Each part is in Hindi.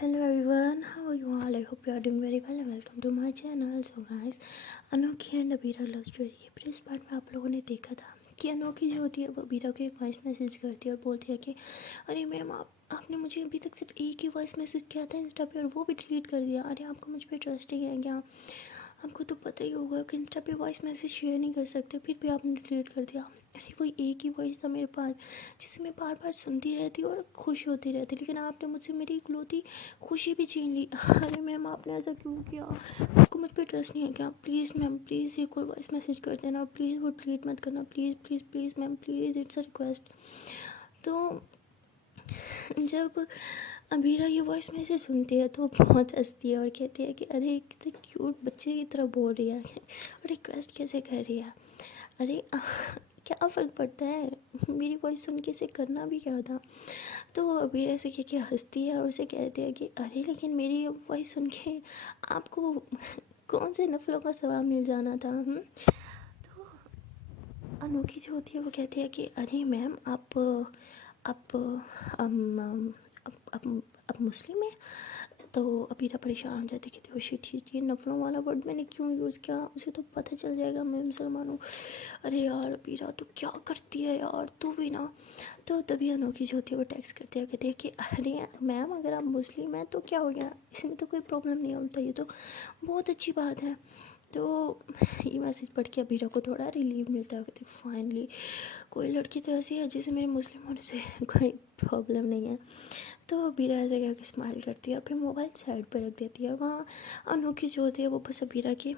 Hello everyone, how are you all? I hope you are doing very well and welcome to my channel. So guys, अनोखी एंड अबीरा लव स्टोरी के प्रीवियस पार्ट में आप लोगों ने देखा था कि अनोखी जो होती है वो अबीरा को एक वॉइस मैसेज करती है और बोलती है कि अरे मैम आपने मुझे अभी तक सिर्फ एक ही वॉइस मैसेज किया था इंस्टा पे और वो भी डिलीट कर दिया। अरे आपको मुझ पर ट्रस्ट नहीं है क्या? आपको तो पता ही होगा कि इंस्टा पे वॉइस मैसेज शेयर नहीं कर सकते, फिर भी आपने डिलीट कर दिया। अरे वो एक ही वॉइस था मेरे पास जिसे मैं बार बार सुनती रहती और खुश होती रहती, लेकिन आपने मुझसे मेरी इकलौती खुशी भी छीन ली। अरे मैम आपने ऐसा क्यों किया? आपको मुझ पर ट्रस्ट नहीं है क्या? प्लीज़ मैम प्लीज़ एक और वॉइस मैसेज कर देना, प्लीज़ वो डिलीट मत करना, please please please ma'am please, it's a request. तो जब अबीरा ये वॉइस मैसेज सुनती है तो बहुत हंसती है और कहती है कि अरे कितने क्यूट बच्चे की तरह बोल रही है और रिक्वेस्ट कैसे कर रही है। अरे क्या फ़र्क पड़ता है, मेरी वॉइस सुन के इसे करना भी क्या था। तो वो अबीरा से कह के हंसती है और उसे कहती है कि अरे लेकिन मेरी वॉइस सुन के आपको कौन से नफलों का सवाब मिल जाना था। तो अनोखी जो होती है वो कहती है कि अरे मैम आप अब मुस्लिम है। तो अबीरा परेशान हो जाती कि देखो शिट ये नफलों वाला वर्ड मैंने क्यों यूज़ किया, उसे तो पता चल जाएगा मैं मुसलमान हूँ। अरे यार अबीरा तो क्या करती है यार तू भी ना। तो तभी अनोखी जो होती है वो टेक्स्ट करती है, कहती है कि अरे मैम अगर आप मुस्लिम हैं तो क्या हो गया, इसमें तो कोई प्रॉब्लम नहीं है, उल्टा ये तो बहुत अच्छी बात है। तो ये मैसेज पढ़ के अबीरा को थोड़ा रिलीफ मिलता है, कहती फाइनली कोई लड़की तो ऐसी है जिसे मेरे मुस्लिम होने से कोई प्रॉब्लम नहीं है। तो अबीरा ऐसे कह के स्माइल करती है और फिर मोबाइल साइड पर रख देती है। वहाँ अनोखी जो होती है वो बस अबीरा की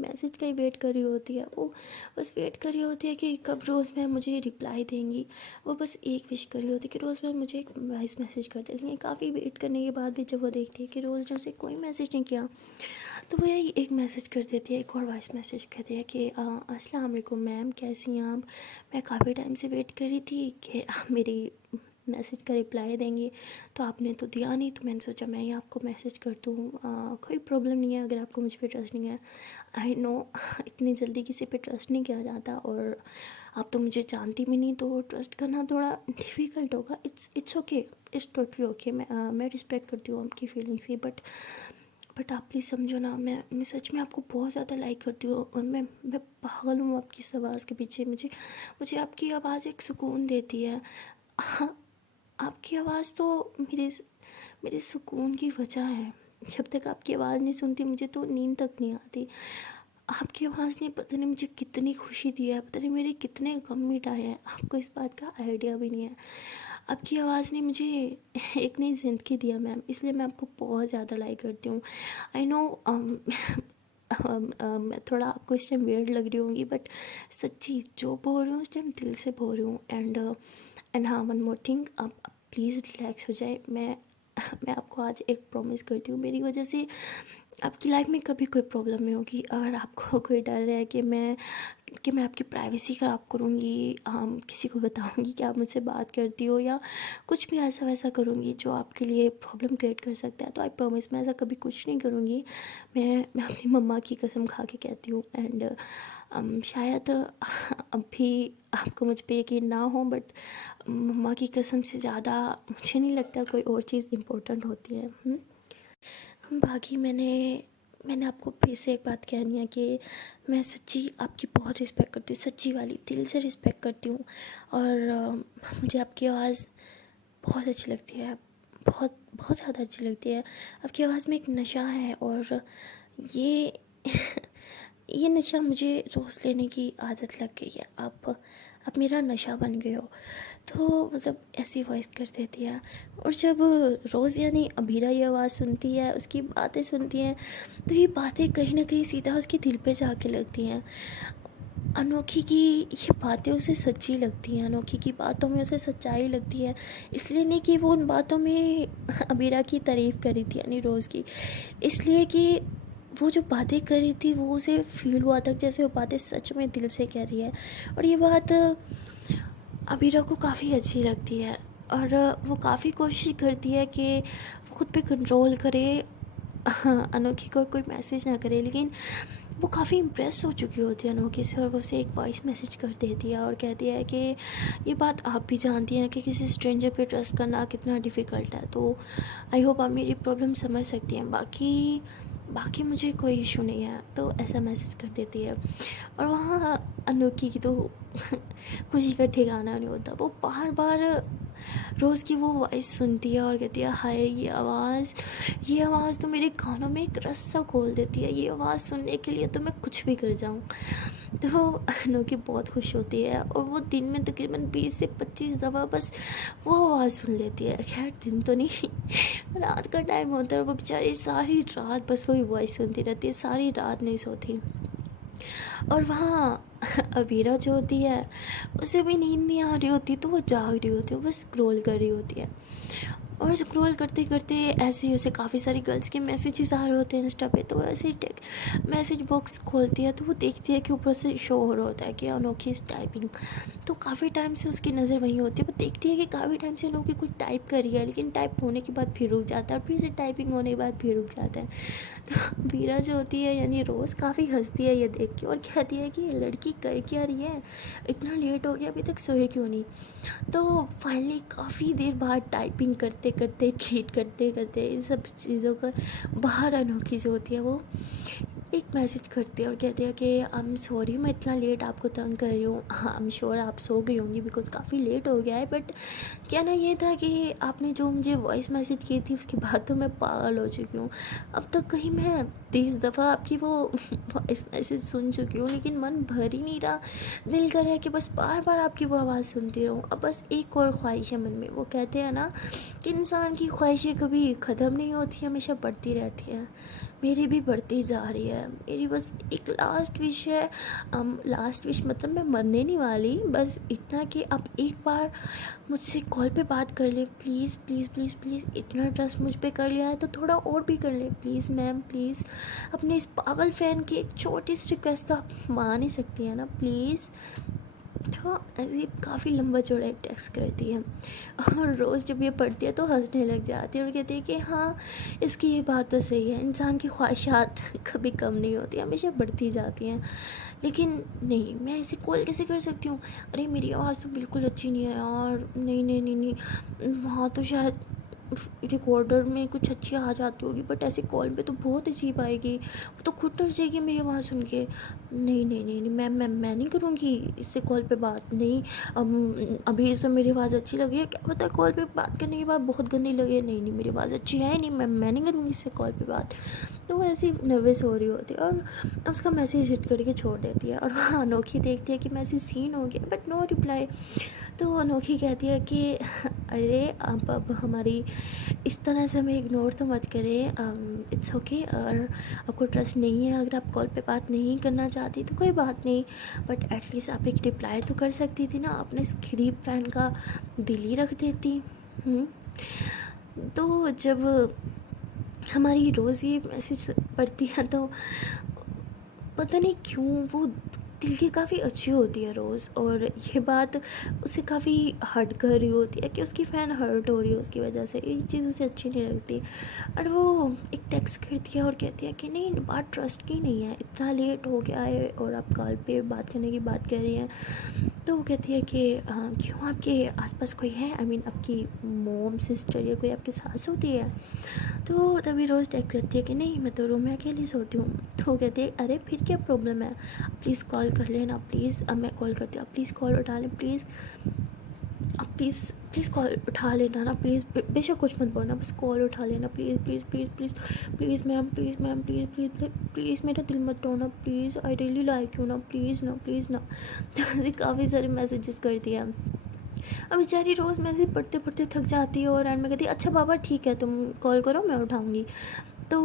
मैसेज का ही वेट कर रही होती है। वो बस वेट कर रही होती है कि कब रोज़ मैम मुझे रिप्लाई देंगी। वो बस एक विश कर रही होती है कि रोज़ मैम मुझे एक वॉइस मैसेज कर दे, लेकिन काफ़ी वेट करने के बाद भी जब वो देखती है कि रोज़ ने उसे कोई मैसेज नहीं किया तो वो यही एक मैसेज कर देती है, एक और वॉइस मैसेज कहती है कि अस्सलाम वालेकुम मैम, कैसी हैं आप? मैं काफ़ी टाइम से वेट कर रही थी कि आप मेरी मैसेज का रिप्लाई देंगे, तो आपने तो दिया नहीं, तो मैंने सोचा मैं ही आपको मैसेज कर दूँ। कोई प्रॉब्लम नहीं है अगर आपको मुझ पर ट्रस्ट नहीं है। आई नो इतनी जल्दी किसी पे ट्रस्ट नहीं किया जाता और आप तो मुझे जानती भी नहीं, तो ट्रस्ट करना थोड़ा डिफ़िकल्ट होगा। It's okay, it's totally okay. मैं रिस्पेक्ट करती हूँ आपकी फीलिंग्स की, बट आप प्लीज़ समझो ना, मैं सच में आपको बहुत ज़्यादा लाइक करती हूँ और मैं पागल हूँ आपकी इस आवाज़ के पीछे। मुझे आपकी आवाज़ एक सुकून देती है। आपकी आवाज़ तो मेरे सुकून की वजह है। जब तक आपकी आवाज़ नहीं सुनती मुझे तो नींद तक नहीं आती। आपकी आवाज़ ने पता नहीं मुझे कितनी खुशी दी है, पता नहीं मेरे कितने गम मिटाए हैं, आपको इस बात का आइडिया भी नहीं है। आपकी आवाज़ ने मुझे एक नई ज़िंदगी दिया मैम, इसलिए मैं आपको बहुत ज़्यादा लाइक करती हूँ। आई नो मैं थोड़ा आपको इस टाइम वियर्ड लग रही होंगी, बट सच्ची जो बोल रही हूँ उस टाइम दिल से बोल रही हूँ। एंड हाँ, वन मोर थिंग, आप प्लीज़ रिलैक्स हो जाए। मैं आपको आज एक प्रॉमिस करती हूँ, मेरी वजह से आपकी लाइफ में कभी कोई प्रॉब्लम नहीं होगी। अगर आपको कोई डर है कि मैं आपकी प्राइवेसी ख़राब करूँगी, किसी को बताऊँगी कि आप मुझसे बात करती हो, या कुछ भी ऐसा वैसा करूँगी जो आपके लिए प्रॉब्लम क्रिएट कर सकता है, तो आई प्रॉमिस मैं ऐसा कभी कुछ नहीं करूँगी। मैं अपनी मम्मा की कसम खा के कहती हूँ। एंड शायद अभी आपको मुझ पे यकीन ना हो, बट मम्मा की कसम से ज़्यादा मुझे नहीं लगता कोई और चीज़ इम्पोर्टेंट होती है। बाकी मैंने आपको फिर से एक बात कहनी है कि मैं सच्ची आपकी बहुत रिस्पेक्ट करती हूँ, सच्ची वाली दिल से रिस्पेक्ट करती हूँ। और मुझे आपकी आवाज़ बहुत अच्छी लगती है, बहुत बहुत ज़्यादा अच्छी लगती है। आपकी आवाज़ में एक नशा है और ये ये नशा मुझे रोज़ लेने की आदत लग गई है। आप मेरा नशा बन गए हो। तो मतलब ऐसी वॉइस कर देती है। और जब रोज़ यानी अबीरा ये आवाज़ सुनती है, उसकी बातें सुनती है, तो ये बातें कहीं ना कहीं सीधा उसके दिल पे जाके लगती हैं। अनोखी की ये बातें उसे सच्ची लगती हैं, अनोखी की बातों में उसे सच्चाई लगती है। इसलिए नहीं कि वो उन बातों में अबीरा की तारीफ़ करी थी यानी रोज़ की, इसलिए कि वो जो बातें कर रही थी वो उसे फील हुआ था जैसे वो बातें सच में दिल से कह रही है। और ये बात अबीरा को काफ़ी अच्छी लगती है और वो काफ़ी कोशिश करती है कि खुद पे कंट्रोल करे, अनोखी को कोई मैसेज ना करे, लेकिन वो काफ़ी इम्प्रेस हो चुकी होती है अनोखी से, और वो उसे एक वॉइस मैसेज कर देती है और कहती है कि ये बात आप भी जानती हैं कि किसी स्ट्रेंजर पे ट्रस्ट करना कितना डिफ़िकल्ट है, तो आई होप आप मेरी प्रॉब्लम समझ सकती हैं, बाकी बाकी मुझे कोई इशू नहीं है। तो ऐसा मैसेज कर देती है। और वहाँ अनोखी की तो खुशी का ठिकाना नहीं होता। वो बार बार रोज़ की वो वॉइस सुनती है और कहती है हाय ये आवाज़ तो मेरे कानों में एक रस सा खोल देती है, ये आवाज़ सुनने के लिए तो मैं कुछ भी कर जाऊँ। तो अनोखी बहुत खुश होती है और वो दिन में तकरीबन 20 से 25 दफ़ा बस वो आवाज़ सुन लेती है। खैर दिन तो नहीं, रात का टाइम होता है और वो बेचारी सारी रात बस वही वॉइस सुनती रहती है, सारी रात नहीं सोती। और वहाँ अबीरा जो होती है उसे भी नींद नहीं आ रही होती, तो वो जाग रही होती है, वो बस स्क्रॉल कर रही होती है। और स्क्रॉल करते करते ऐसे ही उसे काफ़ी सारी गर्ल्स के मैसेजेस आ रहे होते हैं इंस्टा पे, तो ऐसे ही मैसेज बॉक्स खोलती है तो वो देखती है कि ऊपर से शो हो रहा होता है कि अनोखी इस टाइपिंग। तो काफ़ी टाइम से उसकी नज़र वहीं होती है, वो देखती है कि काफ़ी टाइम से अनोखी कुछ टाइप कर रही है, लेकिन टाइप होने के बाद फिर रुक जाता है, फिर से टाइपिंग होने के बाद फिर रुक जाता है। तो वीरा जो होती है यानी रोज़ काफ़ी हंसती है ये देख के और कहती है कि ये लड़की कर क्या रही है, इतना लेट हो गया अभी तक सोए क्यों नहीं। तो फाइनली काफ़ी देर बाद टाइपिंग करते करते चीट करते करते इन सब चीज़ों का बाहर अनोखी जो होती है वो एक मैसेज करती है और कहती है कि आई एम सॉरी मैं इतना लेट आपको तंग कर रही हूँ। हाँ आई एम श्योर आप सो गई होंगी बिकॉज़ काफ़ी लेट हो गया है, बट क्या ना ये था कि आपने जो मुझे वॉइस मैसेज की थी उसके बाद तो मैं पागल हो चुकी हूँ। अब तक कहीं मैं 30 दफ़ा आपकी वो वॉइस मैसेज सुन चुकी हूँ, लेकिन मन भर ही नहीं रहा। दिल कर रहा है कि बस बार बार आपकी वो आवाज़ सुनती रहूँ। अब बस एक और ख्वाहिश है मन में। वो कहते हैं ना कि इंसान की ख्वाहिशें कभी ख़त्म नहीं होती, हमेशा बढ़ती रहती है। मेरी भी बढ़ती जा रही है। मेरी बस एक लास्ट विश है। लास्ट विश मतलब मैं मरने नहीं वाली, बस इतना कि आप एक बार मुझसे कॉल पे बात कर ले प्लीज़ प्लीज़ प्लीज़ प्लीज़। इतना ट्रस्ट मुझ पे कर लिया है तो थोड़ा और भी कर ले प्लीज़ मैम प्लीज़। अपने इस पागल फ़ैन की एक छोटी सी रिक्वेस्ट तो आप मान ही सकती हैं ना प्लीज़। तो ऐसे काफ़ी लंबा चौड़ा एक टेक्स्ट करती है और रोज़ जब ये पढ़ती है तो हंसने लग जाती है और कहती है कि हाँ इसकी ये बात तो सही है, इंसान की ख्वाहिशात कभी कम नहीं होती, हमेशा बढ़ती जाती हैं। लेकिन नहीं, मैं ऐसे कॉल कैसे कर सकती हूँ, अरे मेरी आवाज़ तो बिल्कुल अच्छी नहीं है यार, नहीं नहीं नहीं नहीं, वहाँ तो शायद रिकॉर्डर में कुछ अच्छी आ जाती होगी बट ऐसे कॉल पे तो बहुत अजीब आएगी, वो तो खुद डर जाएगी मेरी आवाज़ सुन के। नहीं नहीं नहीं नहीं मैं नहीं करूँगी इससे कॉल पे बात, नहीं अभी से मेरी आवाज़ अच्छी लगी है, क्या पता कॉल पे बात करने के बाद बहुत गंदी लगे। नहीं नहीं मेरी आवाज़ अच्छी है नहीं, मैं नहीं करूँगी इससे कॉल पे बात। तो वो ऐसी नर्वस हो रही होती है और उसका मैसेज हिट करके छोड़ देती है। और वहाँ अनोखी देखती है कि मैसेज सीन हो गया बट नो रिप्लाई। तो अनोखी कहती है कि अरे आप अब हमारी इस तरह से हमें इग्नोर तो मत करें, इट्स ओके। और आपको ट्रस्ट नहीं है, अगर आप कॉल पे बात नहीं करना चाहती तो कोई बात नहीं, बट एटलीस्ट आप एक रिप्लाई तो कर सकती थी ना, अपने इस गरीब फैन का दिल ही रख देती। तो जब हमारी रोज़ ये मैसेज पढ़ती है तो पता नहीं क्यों वो दिल की काफ़ी अच्छी होती है रोज़, और ये बात उसे काफ़ी हर्ट कर रही होती है कि उसकी फ़ैन हर्ट हो रही है उसकी वजह से, ये चीज़ उसे अच्छी नहीं लगती। और वो एक टेक्स्ट करती है और कहती है कि नहीं बात ट्रस्ट की नहीं है, इतना लेट हो गया है और आप कॉल पे बात करने की बात कर रही हैं। तो वो कहती है कि क्यों आपके आसपास कोई है, आई मीन आपकी मोम सिस्टर या कोई आपकी सास होती है। तो तभी रोज़ टेक्स्ट करती है कि नहीं मैं तो रूम में अकेली सोती हूँ। तो वो कहती है अरे फिर क्या प्रॉब्लम है, प्लीज़ कॉल कर लेना प्लीज़। अब मैं कॉल करती हूँ, आप प्लीज़ कॉल उठा लें प्लीज़, आप प्लीज़ प्लीज़ कॉल उठा लेना ना प्लीज़, बेशक कुछ मत बोलना बस कॉल उठा लेना please please please please please ma'am please ma'am please please please मेरा दिल मत तोड़ना please, I really like you ना प्लीज़ ना प्लीज़ ना। काफ़ी सारे मैसेजेस करती है। अब बेचारी रोज़ मैसेज पढ़ते पढ़ते थक जाती है और एंड में कहती है अच्छा बाबा ठीक है तुम कॉल करो मैं उठाऊँगी। तो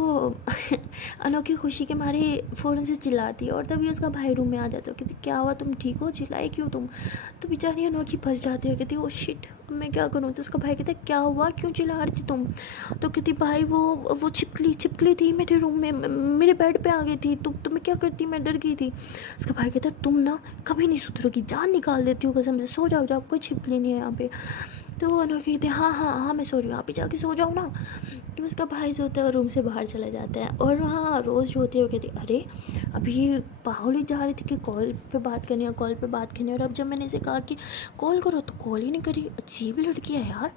अनोखी खुशी के मारे फ़ौरन से चिल्लाती है और तभी उसका भाई रूम में आ जाता है। कहती क्या हुआ तुम ठीक हो, चिल्लाई क्यों तुम। तो बेचारी अनोखी फंस जाती है, कहती ओ शिट अब मैं क्या करूँ। तो उसका भाई कहता है क्या हुआ क्यों चिल्ला रही थी तुम। तो कहती भाई वो छिपकली थी मेरे रूम में, मेरे बेड पे आ गई थी, तो मैं क्या करती, मैं डर गई थी। उसका भाई कहता तुम ना कभी नहीं सुधरोगी, जान निकाल देती हो कसम से, सो जाओ जाओ कोई छिपकली नहीं है यहाँ पे। तो अनोखी कहती हाँ हाँ हाँ मैं सो रही हूँ, आप ही जाके सो जाओ ना। तो उसका भाई जो होता है वो रूम से बाहर चला जाता है और वहाँ रोज़ जो होती है वो कहती है अरे अभी पाहुल ही जा रही थी कि कॉल पे बात करनी है, कॉल पे बात करनी है, और अब जब मैंने इसे कहा कि कॉल करो तो कॉल ही नहीं करी, अजीब लड़की है यार।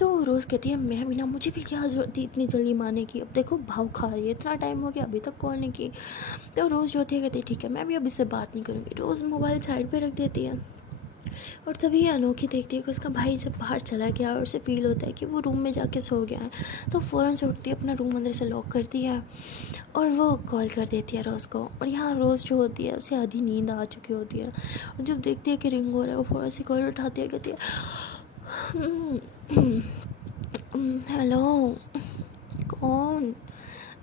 तो रोज़ कहती है मैं भी ना, मुझे भी क्या ज़रूरत थी इतनी जल्दी माने की, अब देखो भाव खा रही है, इतना टाइम हो गया अभी तक कॉल नहीं की। तो रोज़ जो होती है कहती है ठीक है मैं भी अब इससे बात नहीं करूँगी, रोज़ मोबाइल साइड पे रख देती है। और तभी अनोखी देखती है कि उसका भाई जब बाहर चला गया और उसे फील होता है कि वो रूम में जाके सो गया है, तो फ़ौरन से उठती है, अपना रूम अंदर से लॉक करती है और वो कॉल कर देती है रोज़ को। और यहाँ रोज़ जो होती है उसे आधी नींद आ चुकी होती है, और जब देखती है कि रिंग हो रहा है वो फ़ौरन से कॉल उठाती है, कहती है हेलो कौन।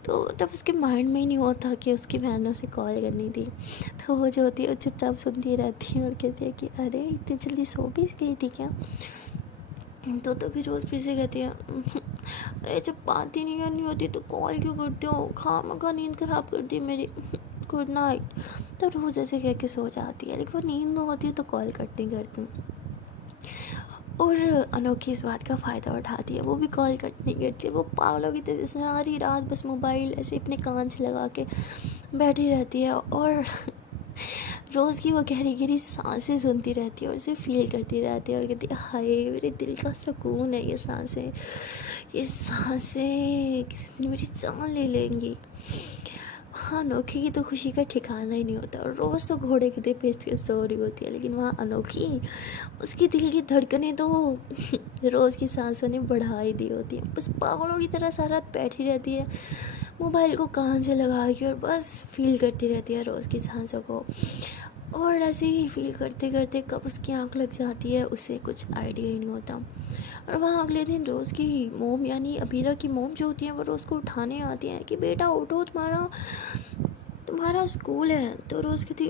तो तब उसके माइंड में ही नहीं होता कि उसकी बहनों से कॉल करनी थी, तो वो जो होती है वो चुपचाप सुनती रहती है और कहती है कि अरे इतनी जल्दी सो भी गई थी क्या। तो तभी रोज़ फिर से कहती है अरे जब बात ही नहीं करनी होती तो कॉल क्यों करते हो, खामखा नींद ख़राब कर दी मेरी, गुड नाइट। तो रोज़ ऐसे कह के सो जाती है, लेकिन वो नींद में होती है तो कॉल करती करती। और अनोखी इस बात का फ़ायदा उठाती है, वो भी कॉल कट नहीं करती, वो पागलों की तरह सारी रात बस मोबाइल ऐसे अपने कान से लगा के बैठी रहती है और रोज़ की वो गहरी गहरी सांसें सुनती रहती है और उसे फील करती रहती है और कहती है हाय मेरे दिल का सुकून है ये सांसें, ये सांसें किसी दिन मेरी जान ले लेंगी। हाँ, अनोखी की तो खुशी का ठिकाना ही नहीं होता और रोज़ तो घोड़े की तरह पेच के सो रही होती है, लेकिन वहाँ अनोखी, उसकी दिल की धड़कनें तो रोज़ की सांसों ने बढ़ा ही दी होती है, बस पागलों की तरह सारा रात बैठी रहती है मोबाइल को कान से लगा के और बस फील करती रहती है रोज़ की सांसों को। और ऐसे ही फील करते करते कब उसकी आँख लग जाती है उसे कुछ आइडिया ही नहीं होता। और वहाँ अगले दिन रोज़ की मोम यानी अबीरा की मोम जो होती है वो रोज़ को उठाने आती है कि बेटा उठो, तुम्हारा स्कूल है। तो रोज़ कहती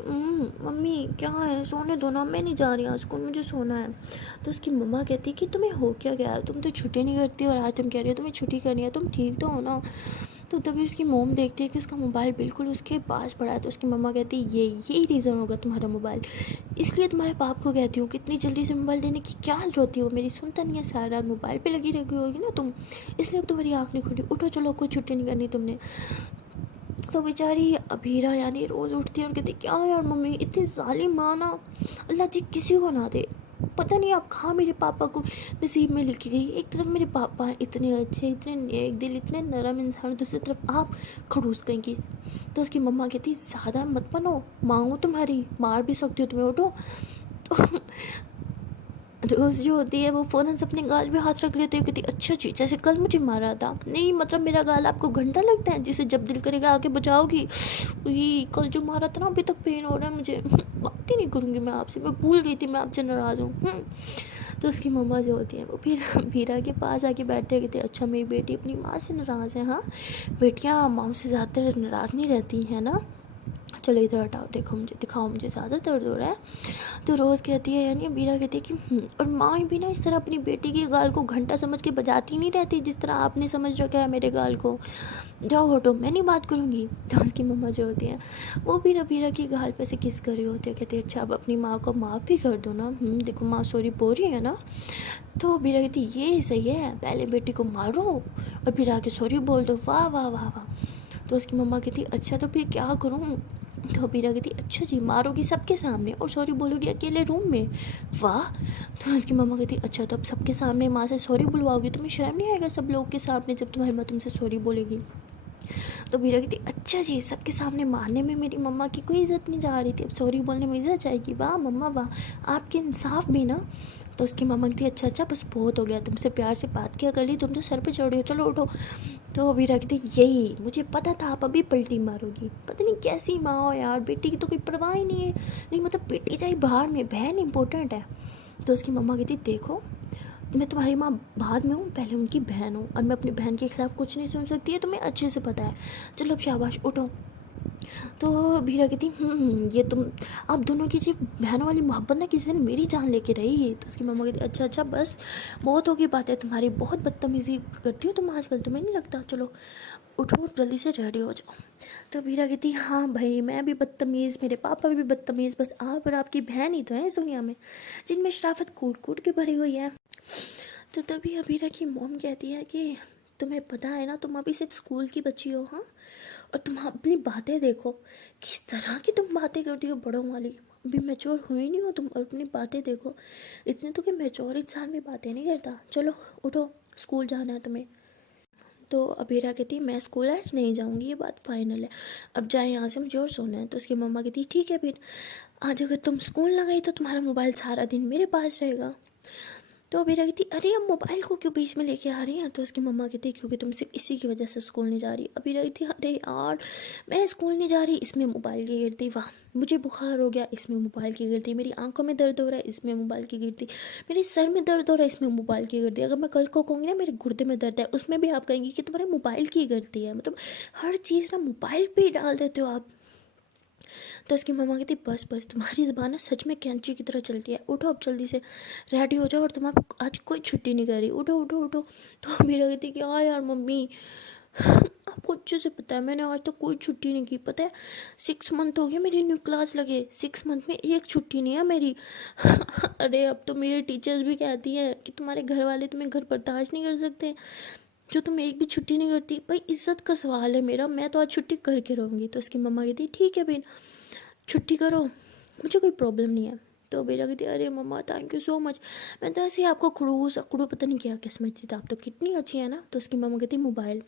मम्मी क्या है, सोने दो ना, मैं नहीं जा रही आज स्कूल, मुझे सोना है। तो उसकी मम्मा कहती कि तुम्हें हो क्या गया, तुम तो छुट्टी नहीं करती और आज तुम कह रही हो तुम्हें छुट्टी करनी है, तुम ठीक तो हो ना। तो तभी उसकी मोम देखती है कि उसका मोबाइल बिल्कुल उसके पास पड़ा है, तो उसकी मम्मा कहती है यही रीज़न होगा तुम्हारा मोबाइल, इसलिए तुम्हारे पाप को कहती हूँ कि इतनी जल्दी से मोबाइल देने की क्या जरूरत थी, वो मेरी सुनता नहीं है, सारा रात मोबाइल पे लगी रही होगी ना तुम, इसलिए अब तुम्हारी आँख नहीं खुली, उठो चलो कोई छुट्टी नहीं करनी तुमने। तो बेचारी अभीरा यानी रोज़ उठती है और कहती क्या यार मम्मी इतनी जालिम माँ ना अल्लाह जी किसी को ना दे, पता नहीं आप कहाँ मेरे पापा को नसीब में लिखी गई। एक तरफ मेरे पापा हैं इतने अच्छे, इतने नेक दिल, इतने नरम इंसान, दूसरी तरफ आप खड़ूस कहीं की। तो उसकी मम्मा कहती ज़्यादा मत बनो, माँ हूँ तुम्हारी, मार भी सकती हो तुम्हें, उठो। तो रोज़ जो होती है वो फ़ौरन से अपने गाल पे हाथ रख लेते हैं, कहती अच्छा जी जैसे कल मुझे मारा था, नहीं मतलब मेरा गाल आपको घंटा लगता है जिसे जब दिल करेगा आके बचाओगी, कल जो मारा था ना अभी तक पेन हो रहा है मुझे, बात ही नहीं करूँगी मैं आपसे, मैं भूल गई थी मैं आपसे नाराज़ हूँ। तो उसकी मम्मा जो होती है वो फिर वीरा के पास आके बैठते हैं, कहते अच्छा मेरी बेटी अपनी माँ से नाराज़ है, हाँ बेटियाँ माँ से ज़्यादातर नाराज़ नहीं रहती हैं ना, चलो इधर हटाओ, देखो मुझे दिखाओ, मुझे ज़्यादा दर्द हो रहा है। तो रोज़ कहती है यानी बीरा कहती है कि और माँ भी ना इस तरह अपनी बेटी के गाल को घंटा समझ के बजाती नहीं रहती जिस तरह आपने समझ रखा है मेरे गाल को, जाओ हटो मैं नहीं बात करूँगी। तो उसकी मम्मा जो होती है वो भी बीरा की गाल पे से किस कर रही होती है, कहती है अच्छा अब अपनी माँ को माफ़ भी कर दो ना, देखो माँ सॉरी बोल रही है ना। तो बीरा कहती ये सही है, पहले बेटी को मारो और फिर आके सॉरी बोल दो, वाह वाह वाह वाह। तो उसकी मम्मा कहती अच्छा तो फिर क्या करूँ। तो बीरा कहती अच्छा जी मारोगी सबके सामने और सॉरी बोलोगी अकेले रूम में, वाह। तो उसकी मम्मा कहती अच्छा तो अब सबके सामने माँ से सॉरी बुलवाओगी, तुम्हें शर्म नहीं आएगा सब लोग के सामने जब तुम्हारी माँ तुमसे सॉरी बोलेगी। तो बीरा कहती अच्छा जी सबके सामने मारने में मेरी मम्मा की कोई इज्जत नहीं जा रही थी, अब सॉरी बोलने में इज्जत जाएगी, वाह मम्मा वाह, आपके इंसाफ भी ना। तो उसकी मम्मा कहती अच्छा बस बहुत हो गया, तुमसे प्यार से बात किया कर ली, तुम तो सर पे चढ़ी हो, चलो उठो। तो अभी रख दी यही मुझे पता था आप अभी पलटी मारोगी, पता नहीं कैसी माँ हो यार, बेटी की तो कोई परवाह ही नहीं है, नहीं मतलब बेटी चाहे बाहर में, बहन इंपॉर्टेंट है। तो उसकी मम्मा कहती देखो मैं तुम्हारी माँ बाद में हूँ, पहले उनकी बहन हूँ और मैं अपनी बहन के खिलाफ कुछ नहीं सुन सकती है, तुम्हें अच्छे से पता है, चलो अब शाबाश उठो। तो भीरा कहती ये तुम आप दोनों की जी बहनों वाली मोहब्बत ना किसी दिन मेरी जान लेके रही। तो उसकी मम्मा कहती अच्छा बस बहुत होगी बातें तुम्हारी, बहुत बदतमीज़ी करती हो तुम आजकल, तुम्हें नहीं लगता, चलो उठो जल्दी से रेडी हो जाओ। तो भीरा कहती हाँ भाई मैं भी बदतमीज़, मेरे पापा भी बदतमीज़, बस आप और आपकी बहन ही तो है इस दुनिया में जिनमें शराफत कूट कूट के भरी हुई है। तो तभी अभीरा की मोम कहती है कि तुम्हें पता है ना, तुम अभी सिर्फ स्कूल की बच्ची हो। हाँ, और तुम अपनी बातें देखो, किस तरह की तुम बातें करती हो बड़ों वाली। अभी मैच्योर हुई नहीं हो तुम, और अपनी बातें देखो। इतने तो कि मैच्योर इंसान भी बातें नहीं करता। चलो उठो, स्कूल जाना है तुम्हें। तो अबीरा कहती मैं स्कूल आज नहीं जाऊंगी, ये बात फाइनल है, अब जाए यहाँ से, मुझे और सोना है। तो उसकी मम्मा कहती ठीक है फिर, आज अगर तुम स्कूल ना गई तो तुम्हारा मोबाइल सारा दिन मेरे पास रहेगा। तो अबीरा कहती अरे अब मोबाइल को क्यों बीच में लेके आ रही हैं। तो उसकी मम्मा कहती क्योंकि तुम सिर्फ इसी की वजह से स्कूल नहीं जा रही। अबीरा कहती अरे यार मैं स्कूल नहीं जा रही, इसमें मोबाइल की गिरती, वाह मुझे बुखार हो गया, इसमें मोबाइल की गिरती, मेरी आंखों में दर्द हो रहा है, इसमें मोबाइल की गिरती, मेरे सर में दर्द हो रहा है, इसमें मोबाइल की गिरती, अगर मैं कल को कहूँगी ना मेरे गुर्दे में दर्द है, उसमें भी आप कहेंगी कि तुम्हारे मोबाइल की गिरती है। मतलब हर चीज़ ना मोबाइल पर ही डाल देते हो आप। तो उसकी मम्मा कहती बस बस, तुम्हारी ज़बान ना सच में कैंची की तरह चलती है, उठो अब जल्दी से रेडी हो जाओ, और तुम आप आज कोई छुट्टी नहीं कर रही, उठो उठो उठो। तो मेरा कहती कि हाँ यार मम्मी, आपको अच्छे से पता है मैंने आज तक कोई छुट्टी नहीं की, पता है 6 मंथ हो गए मेरी न्यू क्लास लगे, 6 मंथ में एक छुट्टी नहीं है मेरी। अरे अब तो मेरे टीचर्स भी कहती हैं कि तुम्हारे घर वाले तुम्हें घर बर्दाश्त नहीं कर सकते, जो तुम एक भी छुट्टी नहीं करती। भाई इज्जत का सवाल है मेरा, मैं तो आज छुट्टी करके रहूँगी। तो उसकी मम्मा कहती ठीक है फिर छुट्टी करो, मुझे कोई प्रॉब्लम नहीं है। तो बेटा कहती अरे मम्मा थैंक यू सो मच, मैं तो ऐसे ही आपको खड़ूस अकड़ू पता नहीं क्या क्या समझती थी, आप तो कितनी अच्छी है ना। तो उसकी मम्मा कहती मोबाइल।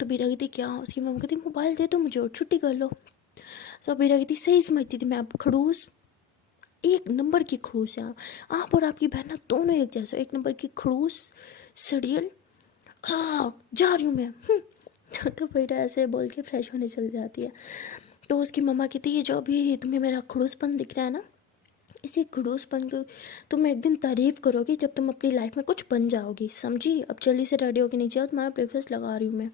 तो बेटा कहती क्या, उसकी मम्मा कहती मोबाइल दे दो मुझे और छुट्टी कर लो। तो बेटा कहती सही समझती थी मैं, आप खड़ूस, एक नंबर की खड़ूस है आप और आपकी बहन ना दोनों एक जैसे, एक नंबर की खड़ूस सड़ियल। जा रही हूँ मैं। तो बेटा ऐसे बोल के फ्रेश होने चल जाती है। तो उसकी मम्मा कहती है जो अभी तुम्हें मेरा खड़ूसपन दिख रहा है ना, इसी खड़ूसपन को तुम एक दिन तारीफ़ करोगी जब तुम अपनी लाइफ में कुछ बन जाओगी, समझी। अब जल्दी से रेडी होके नीचे आओ, तुम्हारा ब्रेकफास्ट लगा रही हूँ मैं।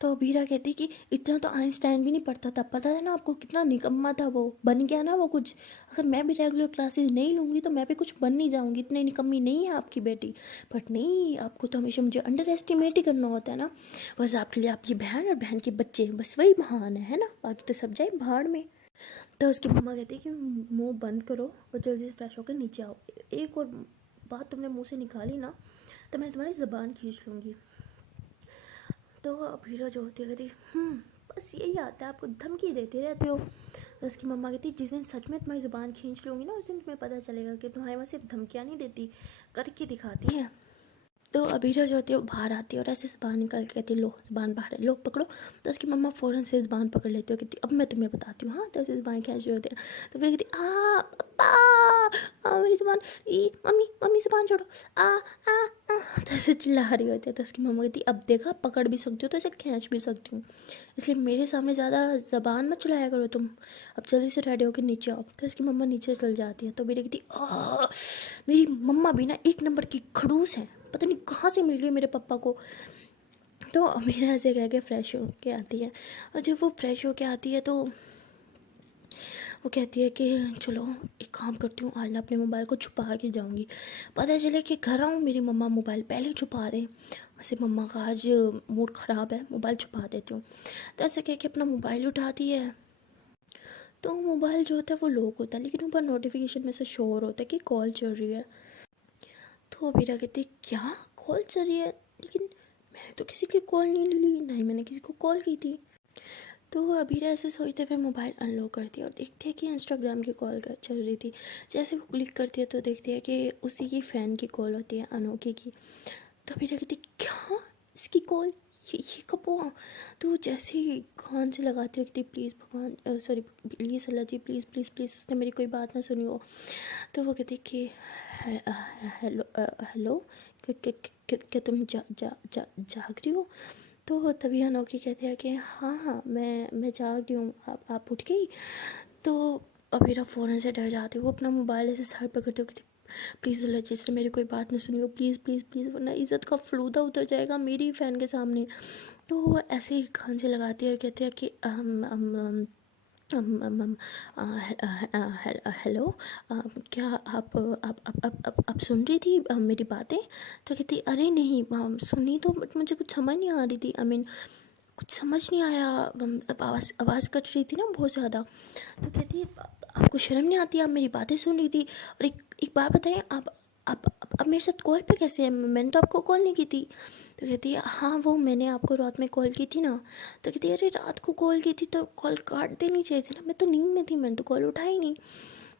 तो अबीरा कहती कि इतना तो आइंस्टाइन भी नहीं पढ़ता था, पता है ना आपको, कितना निकम्मा था वो, बन गया ना वो कुछ। अगर मैं भी रेगुलर क्लासेस नहीं लूँगी तो मैं भी कुछ बन नहीं जाऊँगी, इतनी निकम्मी नहीं है आपकी बेटी। बट नहीं, आपको तो हमेशा मुझे अंडर एस्टिमेट ही करना होता है ना। बस आपके लिए आपकी बहन और बहन के बच्चे, बस वही महान है ना, बाकी तो सब जाए भाड़ में। तो उसकी मम्मा कहती है कि मुंह बंद करो और जल्दी से फ्रेश होकर नीचे आओ, एक और बात तुमने मुंह से निकाली ना तो मैं तुम्हारी ज़बान खींच लूँगी। तो अबीरा जो होती है कहती बस यही आता है, आपको धमकी देती रहती हो। तो उसकी मम्मा कहती जिस दिन सच में तुम्हारी ज़ुबान खींच लूँगी ना, उस दिन तुम्हें पता चलेगा कि तुम्हारे वहाँ सिर्फ धमकियाँ नहीं देती, करके दिखाती है। तो अबीरा जो होती है वो बाहर आती है और ऐसे ज़बान निकाल के कहती है लो ज़बान बाहर है, लो पकड़ो। तो उसकी मम्मा फ़ौरन से ज़बान पकड़ लेती है, कहती अब मैं तुम्हें बताती हूँ। हाँ, तो ऐसे ज़बान खींच रहे होते हैं। तो फिर कहती पापा मेरी ज़बान, ई मम्मी मम्मी ज़बान छोड़ो, तो ऐसे चिल्ला रही होती है। तो उसकी मम्मा कहती अब देखा पकड़ भी सकती हो तो ऐसे खींच भी सकती हूँ, इसलिए मेरे सामने ज़्यादा ज़बान मत चलाया करो तुम, अब जल्दी से रेडी होकर नीचे आओ। तो उसकी मम्मा नीचे चल जाती है। तो मेरी कहती मेरी मम्मा भी ना एक नंबर की खड़ूस है, पता नहीं कहाँ से मिल गई मेरे पापा को। तो मेरा ऐसे कह के फ्रेश हो के आती है, और जब वो फ्रेश हो के आती है तो वो कहती है कि चलो एक काम करती हूँ, आज ना अपने मोबाइल को छुपा के जाऊँगी, पता चले कि घर आऊँ मेरी मम्मा मोबाइल पहले ही छुपा दें। वैसे मम्मा का आज मूड ख़राब है, मोबाइल छुपा देती हूँ। तो ऐसे कह के अपना मोबाइल उठाती है। तो मोबाइल जो होता है वो लॉक होता है, लेकिन ऊपर नोटिफिकेशन में से शो हो रहा है कि कॉल चल रही है। तो अबीरा कहती क्या कॉल चल रही है, लेकिन मैंने तो किसी की कॉल नहीं ली, ना ही मैंने किसी को कॉल की थी। तो अबीरा ऐसे सोचते हुए मोबाइल अनलॉक करती है और देखती है कि इंस्टाग्राम की कॉल चल रही थी। जैसे वो क्लिक करती है तो देखती है कि उसी की फ़ैन की कॉल होती है, अनोखी की। तो अबीरा कहती क्या इसकी कॉल, ये कब हुआ। तो जैसे ही कान से लगाती है कहती प्लीज़ भगवान, sorry please Allah ji, please please please उसने मेरी कोई बात ना सुनी हो। तो वो कहती कि हेलो हेलो, क्या तुम जाग रही हो। तो तभी अनोखी कहती है कि हाँ हाँ मैं जाग रही हूँ, आप उठ गई। तो अबीरा फ़ौरन से डर जाती है, वो अपना मोबाइल ऐसे साइड पर करते हुए कहती प्लीज़ अल्लाह जिसने मेरी कोई बात नहीं सुनी हो, प्लीज़ प्लीज़ प्लीज़, वरना इज़्ज़त का फलूदा उतर जाएगा मेरी फ़ैन के सामने। तो वो ऐसे ही कान से लगाती है और कहती है कि हेलो, क्या आप सुन रही थी मेरी बातें। तो कहती अरे नहीं सुनी तो, बट मुझे कुछ समझ नहीं आ रही थी, आई मीन कुछ समझ नहीं आया, आवाज़ कट रही थी ना बहुत ज़्यादा। तो कहती आपको शर्म नहीं आती, आप मेरी बातें सुन रही थी। और एक बात बताएं, आप मेरे साथ कॉल पे कैसे हैं, मैंने तो आपको कॉल नहीं की थी। तो कहती है हाँ वो मैंने आपको रात में कॉल की थी ना। तो कहती है अरे रात को कॉल की थी तो कॉल काट देनी चाहिए थी ना, मैं तो नींद में थी, मैंने तो कॉल उठाई नहीं।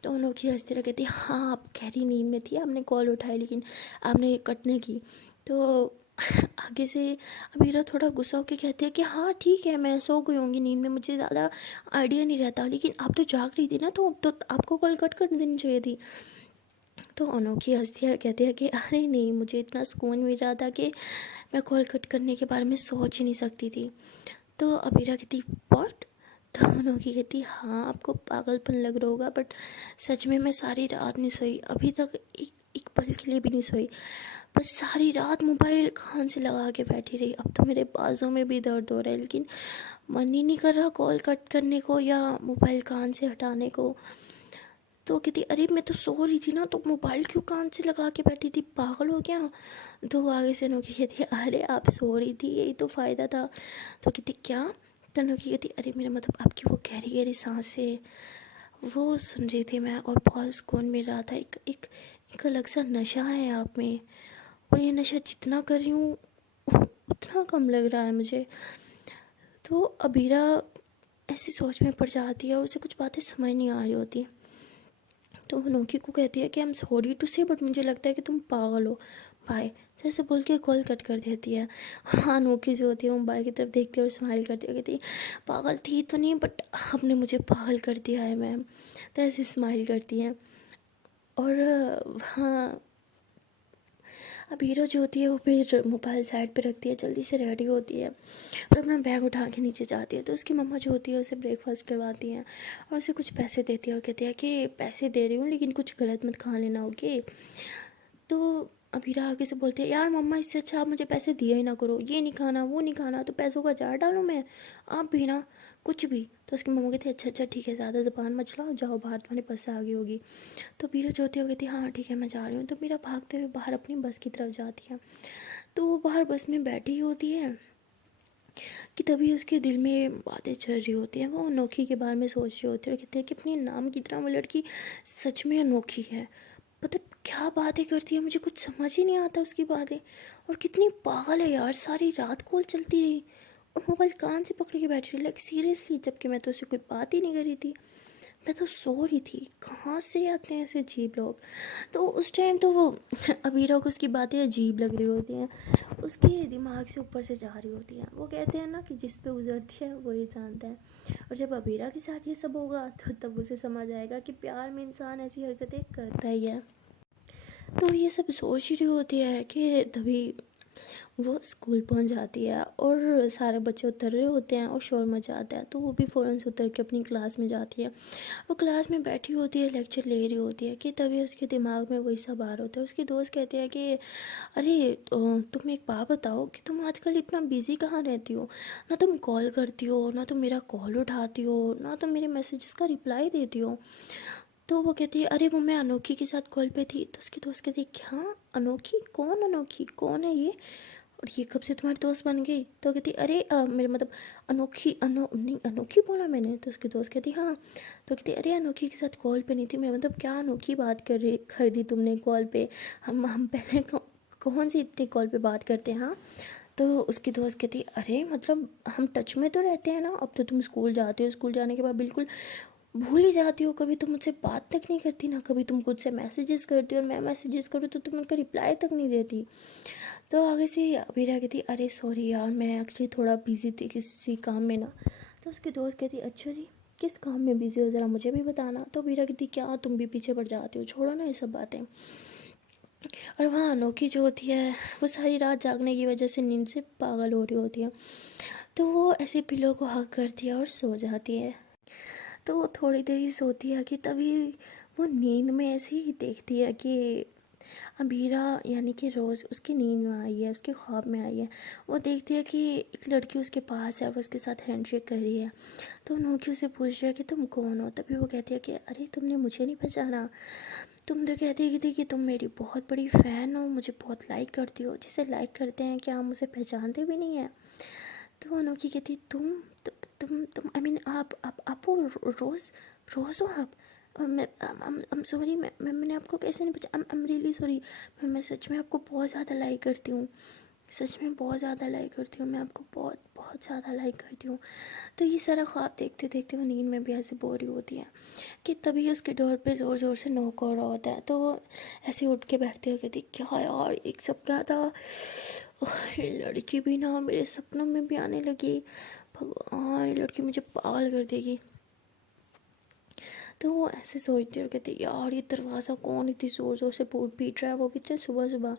तो अनोखी हंसती रह कहती है हाँ आप गहरी नींद में थी, आपने कॉल उठाई लेकिन आपने कटने की। तो आगे से अबीरा थोड़ा गुस्सा होकर कहती है कि हाँ ठीक है मैं सो गई होंगी नींद में, मुझे ज़्यादा आइडिया नहीं रहता, लेकिन आप तो जाग रही थी ना तो आपको कॉल कट कर देनी चाहिए थी। तो अनोखी हंसती है, कहती है कि अरे नहीं मुझे इतना सुकून मिल रहा था कि मैं कॉल कट करने के बारे में सोच ही नहीं सकती थी। तो अबीरा कहती व्हाट। तो अनोखी कहती हाँ आपको पागलपन लग रहा होगा बट सच में मैं सारी रात नहीं सोई, अभी तक एक पल के लिए भी नहीं सोई, बस सारी रात मोबाइल कान से लगा के बैठी रही। अब तो मेरे बाजू में भी दर्द हो रहा है लेकिन मन ही नहीं कर रहा कॉल कट करने को या मोबाइल कान से हटाने को। तो कहती अरे मैं तो सो रही थी ना, तो मोबाइल क्यों कान से लगा के बैठी थी, पागल हो क्या। तो आगे से अनोखी कहती है अरे आप सो रही थी यही तो फ़ायदा था। तो कहती क्या। तो अनोखी कहती अरे मेरा मतलब आपकी वो गहरी गहरी सांसें वो सुन रही थी मैं और बहुत सुकून मिल रहा था। एक अलग सा नशा है आप में और ये नशा जितना कर रही हूँ उतना कम लग रहा है मुझे। तो अबीरा ऐसी सोच में पड़ जाती है और उसे कुछ बातें समझ नहीं आ रही होती। तो वो अनोखी को कहती है कि आई एम सॉरी टू से बट मुझे लगता है कि तुम पागल हो, बाय, जैसे बोल के कॉल कट कर देती है। हाँ अनोखी जो होती है मोबाइल की तरफ देखती है और स्माइल करती है, कहती है पागल थी तो नहीं बट आपने मुझे पागल कर दिया है मैम। तो ऐसे स्माइल करती है। और हाँ अब हीरो जो होती है वो फिर मोबाइल साइड पे रखती है, जल्दी से रेडी होती है और अपना बैग उठा के नीचे जाती है। तो उसकी मम्मा जो होती है उसे ब्रेकफास्ट करवाती हैं और उसे कुछ पैसे देती है और कहती है कि पैसे दे रही हूँ लेकिन कुछ गलत मत खा लेना, ओके। तो अबीरा आगे से बोलती है यार मम्मा इससे अच्छा आप मुझे पैसे दिया ही ना करो, ये नहीं खाना वो नहीं खाना तो पैसों का जार डालूँ मैं, आप भी ना कुछ भी। तो उसकी मम्मा कहती है अच्छा अच्छा ठीक है ज़्यादा ज़बान मत चलाओ, जाओ बाहर तुम्हारे बस से आ गई होगी। तो मीरा जो होती है वो कहती है हाँ ठीक है मैं जा रही हूँ। तो मीरा भागते हुए बाहर अपनी बस की तरफ जाती है। तो वो बाहर बस में बैठी होती है कि तभी उसके दिल में बातें चल रही होती हैं, वो अनोखी के बारे में सोच रही होती है और कहते हैं कि अपने नाम की तरह वो लड़की सच में अनोखी है, मतलब क्या बातें करती है मुझे कुछ समझ ही नहीं आता उसकी बातें। और कितनी पागल है यार, सारी रात कॉल चलती रही और मोबाइल कान से पकड़ के बैठी रही, लाइक सीरियसली, जबकि मैं तो उससे कोई बात ही नहीं कर रही थी, मैं तो सो रही थी। कहाँ से आते हैं ऐसे अजीब लोग। तो उस टाइम तो वो अबीरा को उसकी बातें अजीब लग रही होती हैं, उसके दिमाग से ऊपर से जा रही होती हैं। वो कहते हैं ना कि जिस पे गुजरती है वही जानता है। और जब अबीरा के साथ ये सब होगा तो तब उसे समझ आएगा कि प्यार में इंसान ऐसी हरकतें करता ही है। तो ये सब सोच रही होती है कि तभी वो स्कूल पहुंच जाती है और सारे बच्चे उतर रहे होते हैं और शोर मचा आता है। तो वो भी फ़ौरन से उतर के अपनी क्लास में जाती है। वो क्लास में बैठी होती है, लेक्चर ले रही होती है कि तभी उसके दिमाग में वही सब आ रहा होता है। उसकी दोस्त कहती है कि अरे तुम एक बात बताओ कि तुम आजकल इतना बिज़ी कहाँ रहती हो, ना तुम कॉल करती हो ना तुम मेरा कॉल उठाती हो ना तुम मेरे मैसेजेस का रिप्लाई देती हो। तो वो कहती है अरे वो मैं अनोखी के साथ कॉल पे थी। तो उसकी दोस्त कहती है क्या अनोखी, कौन अनोखी, कौन है ये और ये कब से तुम्हारी दोस्त बन गई। तो कहती अरे मेरे मतलब अनोखी नहीं अनोखी बोला मैंने। तो उसकी दोस्त कहती हाँ। तो कहती अरे अनोखी के साथ कॉल पे नहीं थी, मेरा मतलब क्या अनोखी बात कर दी तुमने कॉल पे, हम पहले कौन सी इतनी कॉल पे बात करते हैं। हाँ। तो उसकी दोस्त कहती अरे मतलब हम टच में तो रहते हैं ना, अब तो तुम स्कूल जाते हो, स्कूल जाने के बाद बिल्कुल भूल ही जाती हो, कभी तुम मुझसे बात तक नहीं करती ना कभी तुम खुद से मैसेजेस करती हो और मैं मैसेजेस करूँ तो तुम उनका रिप्लाई तक नहीं देती। तो आगे से अबीरा कहती अरे सॉरी यार मैं एक्चुअली थोड़ा बिजी थी किसी काम में ना। तो उसकी दोस्त कहती अच्छा जी किस काम में बिजी हो, ज़रा मुझे भी बताना। तो अबीरा कहती क्या तुम भी पीछे पड़ जाती हो, छोड़ो ना ये सब बातें। और वहाँ अनोखी जो होती है वो सारी रात जागने की वजह से नींद से पागल हो रही होती है। तो वो ऐसे पिलो को हक करती है और सो जाती है। तो वो थोड़ी देर ही सोती है कि तभी वो नींद में ऐसे ही देखती है कि अबीरा यानी कि रोज़ उसकी नींद में आई है, उसके ख्वाब में आई है। वो देखती है कि एक लड़की उसके पास है और वो उसके साथ हैंडशेक कर रही है। तो अनोखी उसे पूछ रही है कि तुम कौन हो। तभी वो कहती है कि अरे तुमने मुझे नहीं पहचाना, तुम तो कहती थी कि तुम मेरी बहुत बड़ी फ़ैन हो, मुझे बहुत लाइक करती हो, जिसे लाइक करते हैं क्या हम उसे पहचानते भी नहीं हैं। तो अनोखी कहती तुम आई मीन आप वो रोज़ रोज़ हो आप। मैं I'm सॉरी, मैंने आपको कैसे नहीं पूछा, आई एम रियली सॉरी, मैं सच में आपको बहुत ज़्यादा लाइक करती हूँ। सच में बहुत ज़्यादा लाइक करती हूँ मैं आपको, बहुत बहुत ज़्यादा लाइक करती हूँ। तो ये सारा ख्वाब देखते देखते वो नींद में भी ऐसे बोर होती है कि तभी उसके डोर पे ज़ोर ज़ोर से नॉक हो रहा होता है। तो वो ऐसे उठ के बैठती है, कहती क्या यार एक सपना था, ये लड़की भी ना मेरे सपनों में भी आने लगी, भगवान ये लड़की मुझे पागल कर देगी। तो वो ऐसे सोचती है और कहती है यार ये दरवाज़ा कौन इतनी ज़ोर ज़ोर से पीट रहा है, वो भी इतने सुबह सुबह।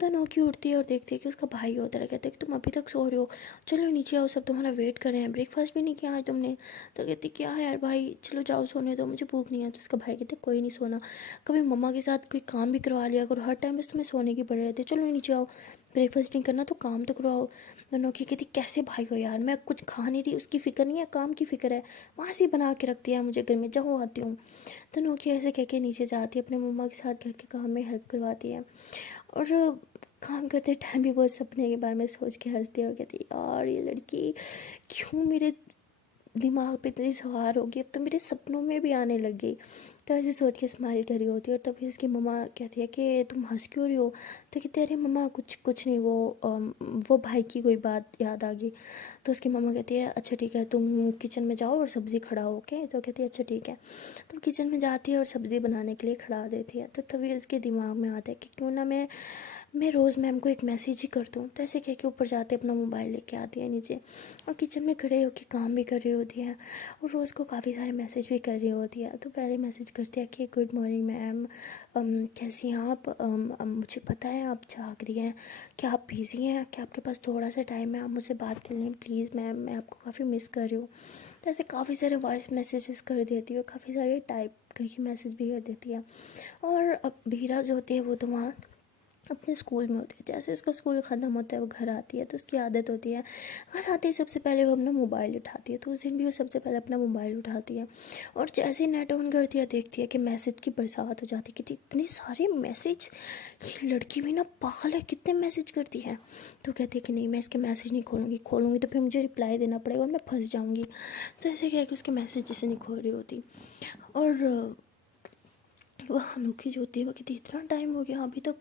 तो नौकी उठती है और देखती है कि उसका भाई होता है। कहते हैं कि तुम अभी तक सो रहे हो, चलो नीचे आओ, सब तुम्हारा वेट कर रहे हैं, ब्रेकफास्ट भी नहीं किया आज तुमने। तो कहती क्या है यार भाई, चलो जाओ सोने दो, मुझे भूख नहीं है। तो उसका भाई कहते कोई नहीं सोना, कभी मम्मा के साथ कोई काम भी करवा लिया करो, हर टाइम बस तुम्हें सोने की पड़े रहते, चलो नीचे आओ, ब्रेकफास्ट नहीं करना तो काम तो करवाओ। तो नौकी कहती कैसे भाई हो यार, मैं कुछ खा नहीं रही, उसकी फ़िक्र नहीं है, काम की फ़िक्र है, वहाँ से बना के रखती है मुझे घर में, जाओ आती हूँ। तो नौकी ऐसे कह के नीचे जाती है, अपने मम्मा के साथ घर के काम में हेल्प करवाती है। और काम करते टाइम भी वो सपने के बारे में सोच के हंसती है और कहती है यार ये लड़की क्यों मेरे दिमाग पे इतनी सवार होगी, अब तो मेरे सपनों में भी आने लग गई। तो ऐसे सोच के स्माइल कर रही होती है और तभी उसकी मम्मा कहती है कि तुम हंस क्यों रही हो। तो कहती है अरे मम्मा कुछ कुछ नहीं, वो भाई की कोई बात याद आ गई। तो उसकी मम्मा कहती है अच्छा ठीक है, तुम किचन में जाओ और सब्ज़ी खड़ा ओके। तो कहती है अच्छा ठीक है। तो किचन में जाती है और सब्ज़ी बनाने के लिए खड़ा देती है। तो तभी उसके दिमाग में आता है कि क्यों ना मैं रोज़ मैम को एक मैसेज ही कर दूँ। तो ऐसे कह के ऊपर जाते अपना मोबाइल लेके आती है नीचे और किचन में खड़े होकर काम भी कर रही होती है और रोज़ को काफ़ी सारे मैसेज भी कर रही होती है। तो पहले मैसेज करती है कि गुड मॉर्निंग मैम, कैसी हैं आप, मुझे पता है आप जाग रही हैं, क्या आप बिज़ी हैं, क्या आपके पास थोड़ा सा टाइम है, आप मुझसे बात कर लें प्लीज़ मैम, मैं आपको काफ़ी मिस कर रही हूँ। तो ऐसे काफ़ी सारे वॉइस मैसेजेस कर देती है और काफ़ी सारे टाइप करके मैसेज भी कर देती है। और अब भीरा जो होती है वो तो वहाँ अपने स्कूल में होती है। जैसे उसका स्कूल ख़त्म होता है वो घर आती है तो उसकी आदत होती है घर आते ही सबसे पहले वो अपना मोबाइल उठाती है। तो उस दिन भी वो सबसे पहले अपना मोबाइल उठाती है और जैसे ही नेट ऑन करती है देखती है कि मैसेज की बरसात हो जाती है कि इतने सारे मैसेज, ये लड़की भी ना पागल है, कितने मैसेज करती है। तो कहती है कि नहीं मैं इसके मैसेज नहीं खोलूँगी तो फिर मुझे रिप्लाई देना पड़ेगा और मैं फंस जाऊँगी। तो ऐसे कह के उसके मैसेज जैसे नहीं खोल रही होती। और वो अनोखी जो होती है वो कहती इतना टाइम हो गया अभी तक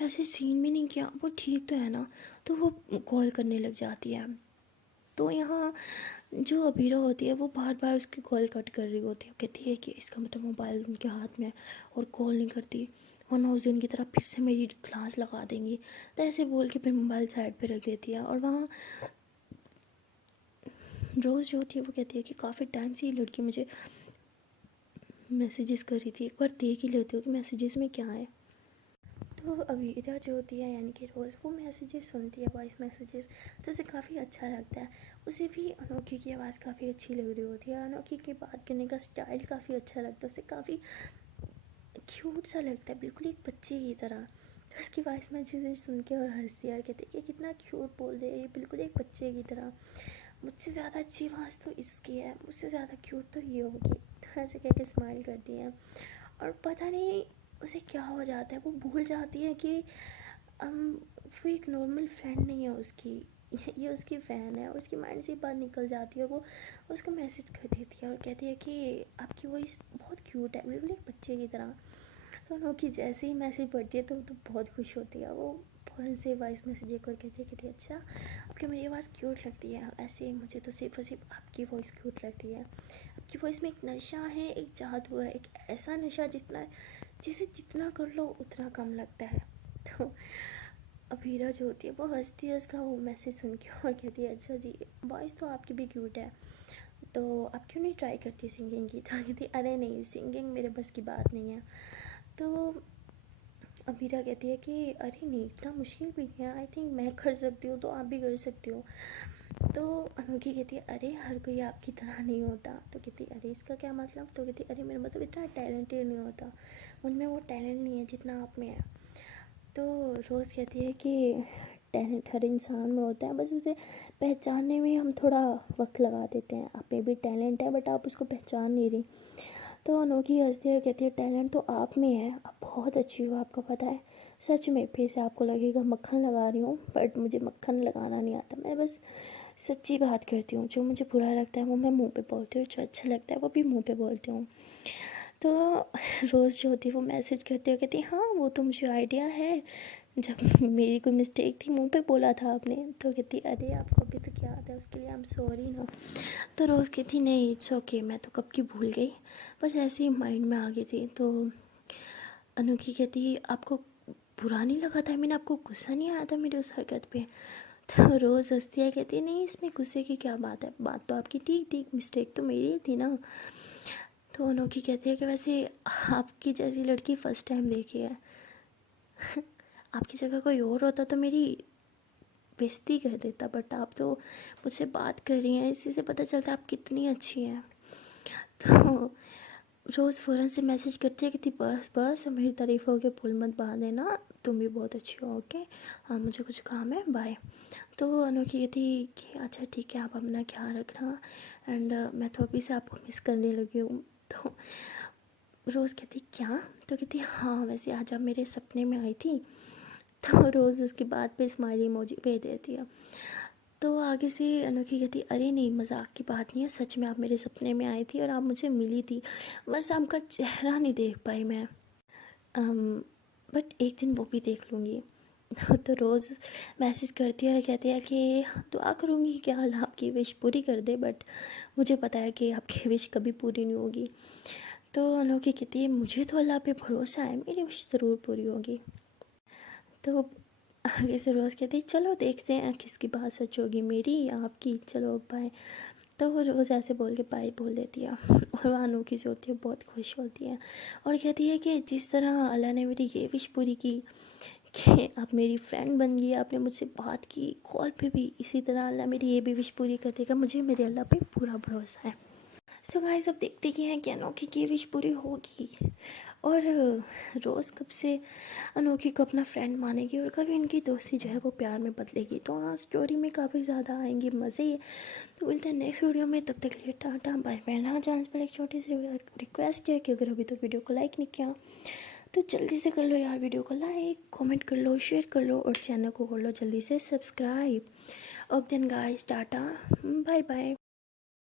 वैसे सीन भी नहीं किया, वो ठीक तो है ना। तो वो कॉल करने लग जाती है। तो यहाँ जो अबीरा होती है वो बार बार उसकी कॉल कट कर रही होती है, कहती है कि इसका मतलब मोबाइल उनके हाथ में है और कॉल नहीं करती, वरना उस दिन की तरह फिर से मेरी क्लास लगा देंगी। तो ऐसे बोल के फिर मोबाइल साइड पे रख देती है। और वहाँ रोज़ जो होती है वो कहती है कि काफ़ी टाइम से ये लड़की मुझे मैसेजेस कर रही थी, एक बार देख ही लेती हो कि मैसेजेस में क्या है। तो अवीरा जो होती है यानी कि रोज़ वो मैसेजेस सुनती है, वॉइस मैसेजेस, तो उसे काफ़ी अच्छा लगता है। उसे भी अनोखी की आवाज़ काफ़ी अच्छी लग रही होती है, अनोखी की बात करने का स्टाइल काफ़ी अच्छा लगता है, उसे काफ़ी क्यूट सा लगता है, बिल्कुल एक बच्चे की तरह। तो उसकी वॉइस मैसेजेस सुन के और हंसती है और कहती है कि कितना क्यूट बोल रही है ये, बिल्कुल एक बच्चे की तरह, मुझसे ज़्यादा अच्छी आवाज़ तो इसकी है, मुझसे ज़्यादा क्यूट तो ये होगी। तो ऐसे कह के स्माइल करती है और पता नहीं उसे क्या हो जाता है, वो भूल जाती है कि वो एक नॉर्मल फ्रेंड नहीं है उसकी, ये उसकी फ़ैन है। उसकी माइंड से बात निकल जाती है, वो उसको मैसेज कर देती है और कहती है कि आपकी वॉइस बहुत क्यूट है, बिल्कुल एक बच्चे की तरह। तो उनकी जैसे ही मैसेज पढ़ती है तो बहुत खुश होती है, वो फ़ौरन से वॉइस मैसेज एक और कहती है अच्छा आपकी मेरी आवाज़ क्यूट लगती है, ऐसे मुझे तो सिर्फ और सिर्फ आपकी वॉइस क्यूट लगती है, आपकी वॉइस में एक नशा है, एक जादू है, एक ऐसा नशा जिसे जितना कर लो उतना कम लगता है। तो अभीरा जो होती है वो हंसती है उसका वो मैसेज सुन के और कहती है अच्छा जी वॉइस तो आपकी भी क्यूट है, तो आप क्यों नहीं ट्राई करती सिंगिंग की। तो कहती अरे नहीं सिंगिंग मेरे बस की बात नहीं है। तो अभीरा कहती है कि अरे नहीं इतना मुश्किल भी नहीं है, आई थिंक मैं कर सकती हूँ तो आप भी कर सकती हो। तो अनोखी कहती है अरे हर कोई आपकी तरह नहीं होता। तो कहती अरे इसका क्या मतलब। तो कहती अरे मेरा मतलब इतना टैलेंटेड नहीं होता, उनमें वो टैलेंट नहीं है जितना आप में है। तो रोज़ कहती है कि टैलेंट हर इंसान में होता है, बस उसे पहचानने में हम थोड़ा वक्त लगा देते हैं, आप में भी टैलेंट है बट आप उसको पहचान नहीं रही। तो अनोखी हंसती है कहती है टैलेंट तो आप में है, आप बहुत अच्छी हो, आपको पता है। सच में फिर से आपको लगेगा मक्खन लगा रही हूँ, बट मुझे मक्खन लगाना नहीं आता, मैं बस सच्ची बात करती हूँ, जो मुझे बुरा लगता है वो मैं मुंह पे बोलती हूँ, जो अच्छा लगता है वो भी मुंह पे बोलती हूँ। तो रोज़ जो होती है वो मैसेज करती है, कहती है हाँ वो तो मुझे आइडिया है, जब मेरी कोई मिस्टेक थी मुंह पे बोला था आपने, तो कहती अरे आपको अभी तक याद है, उसके लिए आई एम सॉरी ना। तो रोज़ कहती नहीं इट्स ओके, मैं तो कब की भूल गई, बस ऐसे ही माइंड में आ गई थी। तो अनोखी कहती आपको बुरा नहीं लगा था, मैंने आपको गुस्सा नहीं आया था मेरी उस हरकत पे? तो रोज़ हंसती है, कहती नहीं इसमें गुस्से की क्या बात है, बात तो आपकी ठीक थी, मिस्टेक तो मेरी ही थी ना। तो अनोखी कहती है कि वैसे आपकी जैसी लड़की फ़र्स्ट टाइम देखी है। आपकी जगह कोई और होता तो मेरी बेइज्जती कर देता, बट आप तो मुझसे बात कर रही हैं, इसी से पता चलता है आप कितनी अच्छी हैं। तो रोज़ फ़ौरन से मैसेज करती है, कहती बस बस मेरी तारीफ़ों के पुल मत बहा देना, तुम भी बहुत अच्छी हो, ओके हाँ मुझे कुछ काम है, बाय। तो अनोखी कहती कि अच्छा ठीक है, आप अपना ख्याल रखना, एंड मैं तो अभी से आपको मिस करने लगी हूँ। तो रोज़ कहती क्या? तो कहती हाँ वैसे आज आप मेरे सपने में आई थी। तो रोज़ उसकी बात पे स्माइली इमोजी भेज देती है। तो आगे से अनोखी कहती अरे नहीं मज़ाक की बात नहीं है, सच में आप मेरे सपने में आई थी और आप मुझे मिली थी, बस आपका चेहरा नहीं देख पाई मैं, बट एक दिन वो भी देख लूँगी। तो रोज़ मैसेज करती है और कहती है कि दुआ करूँगी कि अल्लाह आपकी विश पूरी कर दे, बट मुझे पता है कि आपकी विश कभी पूरी नहीं होगी। तो अनोखी कहती है मुझे तो अल्लाह पे भरोसा है, मेरी विश ज़रूर पूरी होगी। तो आगे से रोज़ कहती चलो देखते हैं किसकी बात सच होगी, मेरी या आपकी, चलो बाय। तो वो रोज़ ऐसे बोल के बाय बोल देती है, और वो अनोखी से होती है बहुत खुश होती है, और कहती है कि जिस तरह अल्लाह ने मेरी ये विश पूरी की कि आप मेरी फ्रेंड बन गई, आपने मुझसे बात की कॉल पे भी, इसी तरह अल्लाह मेरी ये भी विश पूरी कर देगा, मुझे मेरे अल्लाह पे पूरा भरोसा है। सो गाइस अब देखते ही हैं कि अनोखी की विश पूरी होगी, और रोज़ कब से अनोखी को अपना फ्रेंड मानेगी, और कभी इनकी दोस्ती जो है वो प्यार में बदलेगी। तो हाँ स्टोरी में काफ़ी ज़्यादा आएंगे मज़े ही। तो मिलते हैं नेक्स्ट वीडियो में, तब तक लिए टाटा बाय बाय। ना चांस पर एक छोटी सी रिक्वेस्ट है कि अगर अभी तो वीडियो को लाइक नहीं किया तो जल्दी से कर लो यार, वीडियो को लाइक कमेंट कर लो शेयर कर लो, और चैनल को कर लो जल्दी से subscribe. Okay then guys tata bye bye.